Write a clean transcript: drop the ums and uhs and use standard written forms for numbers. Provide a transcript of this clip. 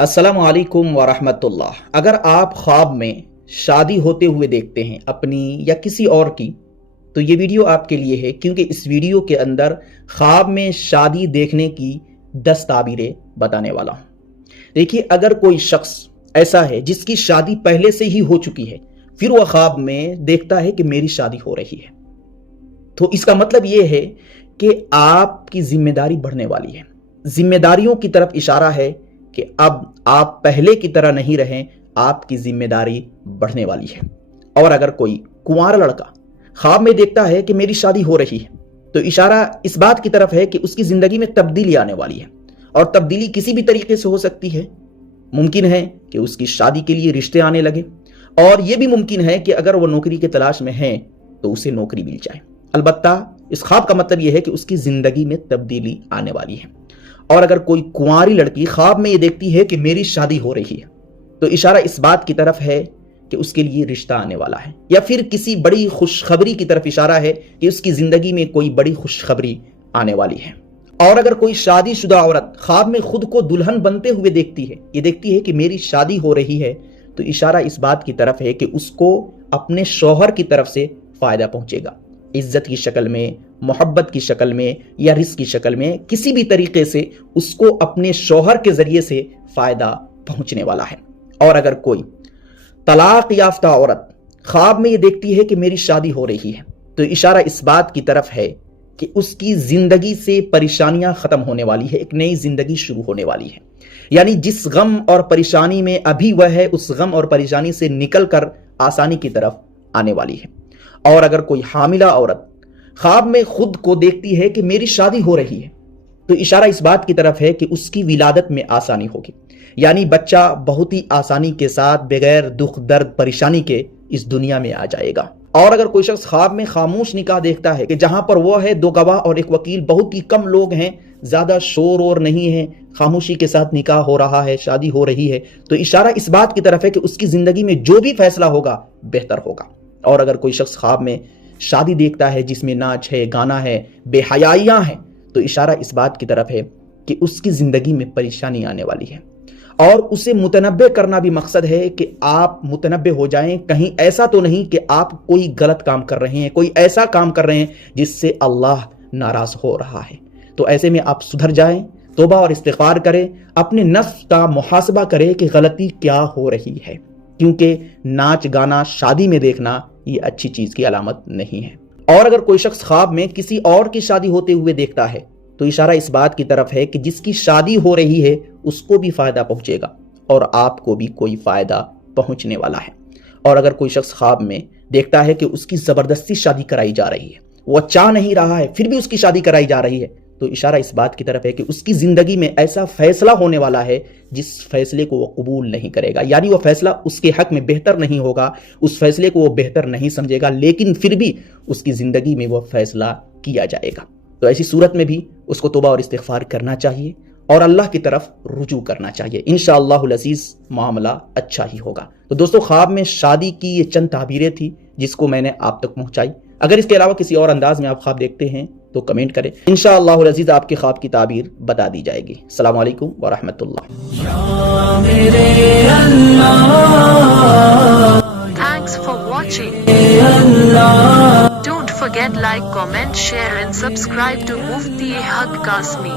अस्सलामु अलैकुम वरहमतुल्लाह। अगर आप ख्वाब में शादी होते हुए देखते हैं अपनी या किसी और की, तो ये वीडियो आपके लिए है, क्योंकि इस वीडियो के अंदर ख्वाब में शादी देखने की 10 ताबीरें बताने वाला हूँ। देखिए, अगर कोई शख्स ऐसा है जिसकी शादी पहले से ही हो चुकी है, फिर वह ख्वाब में देखता है कि मेरी शादी हो रही है, तो इसका मतलब ये है कि आपकी जिम्मेदारी बढ़ने वाली है। जिम्मेदारियों की तरफ इशारा है कि अब आप पहले की तरह नहीं रहें, आपकी जिम्मेदारी बढ़ने वाली है। और अगर कोई कुंवारा लड़का ख्वाब में देखता है कि मेरी शादी हो रही है, तो इशारा इस बात की तरफ है कि उसकी जिंदगी में तब्दीली आने वाली है। और तब्दीली किसी भी तरीके से हो सकती है। मुमकिन है कि उसकी शादी के लिए रिश्ते आने लगे, और यह भी मुमकिन है कि अगर वो नौकरी की तलाश में है तो उसे नौकरी मिल जाए। अलबत्ता इस ख्वाब का मतलब यह है कि उसकी जिंदगी में तब्दीली आने वाली है। और अगर कोई कुंवारी लड़की ख्वाब में ये देखती है कि मेरी शादी हो रही है, तो इशारा इस बात की तरफ है कि उसके लिए रिश्ता आने वाला है, या फिर किसी बड़ी खुशखबरी की तरफ इशारा है कि उसकी जिंदगी में कोई बड़ी खुशखबरी आने वाली है। और अगर कोई शादीशुदा औरत ख्वाब में खुद को दुल्हन बनते हुए देखती है, ये देखती है कि मेरी शादी हो रही है, तो इशारा इस बात की तरफ है कि उसको अपने शौहर की तरफ से फायदा पहुंचेगा। इज्जत की शक्ल में, मोहब्बत की शक्ल में, या रिस्क की शक्ल में, किसी भी तरीके से उसको अपने शौहर के जरिए से फायदा पहुंचने वाला है। और अगर कोई तलाक याफ्ता औरत ख्वाब में ये देखती है कि मेरी शादी हो रही है, तो इशारा इस बात की तरफ है कि उसकी जिंदगी से परेशानियां खत्म होने वाली है, एक नई जिंदगी शुरू होने वाली है। यानी जिस गम और परेशानी में अभी वह है, उस गम और परेशानी से निकल कर आसानी की तरफ आने वाली है। और अगर कोई हामिला औरत ख्वाब में खुद को देखती है कि मेरी शादी हो रही है, तो इशारा इस बात की तरफ है कि उसकी विलादत में आसानी होगी। यानी बच्चा बहुत ही आसानी के साथ, बगैर दुख दर्द परेशानी के इस दुनिया में आ जाएगा। और अगर कोई शख्स ख्वाब में खामोश निकाह देखता है कि जहां पर वो है 2 गवाह और 1 वकील, बहुत ही कम लोग हैं, ज्यादा शोर और नहीं है, खामोशी के साथ निकाह हो रहा है, शादी हो रही है, तो इशारा इस बात की तरफ है कि उसकी जिंदगी में जो भी फैसला होगा बेहतर होगा। और अगर कोई शख्स ख्वाब में शादी देखता है जिसमें नाच है, गाना है, बेहयाइयां हैं, तो इशारा इस बात की तरफ है कि उसकी जिंदगी में परेशानी आने वाली है। और उसे मुतनब्बे करना भी मकसद है कि आप मुतनब्बे हो जाएं, कहीं ऐसा तो नहीं कि आप कोई गलत काम कर रहे हैं, कोई ऐसा काम कर रहे हैं जिससे अल्लाह नाराज हो रहा है। तो ऐसे में आप सुधर जाएं, तौबा और इस्तिग़फ़ार करें, अपने नफ्स का मुहासबा करें कि गलती क्या हो रही है, क्योंकि नाच गाना शादी में देखना ये अच्छी चीज की अलामत नहीं है। और अगर कोई शख्स ख्वाब में किसी और की शादी होते हुए देखता है, तो इशारा इस बात की तरफ है कि जिसकी शादी हो रही है उसको भी फायदा पहुंचेगा और आपको भी कोई फायदा पहुंचने वाला है। और अगर कोई शख्स ख्वाब में देखता है कि उसकी जबरदस्ती शादी कराई जा रही है, वो चाह नहीं रहा है फिर भी उसकी शादी कराई जा रही है, तो इशारा इस बात की तरफ है कि उसकी जिंदगी में ऐसा फैसला होने वाला है जिस फैसले को वो कबूल नहीं करेगा। यानी वो फैसला उसके हक में बेहतर नहीं होगा, उस फैसले को वो बेहतर नहीं समझेगा, लेकिन फिर भी उसकी जिंदगी में वो फैसला किया जाएगा। तो ऐसी सूरत में भी उसको तौबा और इस्तिग़फ़ार करना चाहिए और अल्लाह की तरफ रुजू करना चाहिए। इंशाअल्लाहुल अज़ीज़ मामला अच्छा ही होगा। तो दोस्तों, ख्वाब में शादी की ये चंद ताबीरें थी जिसको मैंने आप तक पहुंचाई। अगर इसके अलावा किसी और अंदाज में आप ख्वाब देखते हैं तो कमेंट करें, इंशाअल्लाहुल अज़ीज़ आपके ख्वाब की ताबीर बता दी जाएगी। अस्सलामु अलैकुम व रहमतुल्लाह। Thanks for watching. Don't forget like, comment, share and subscribe to Mufti Haq Kasmi.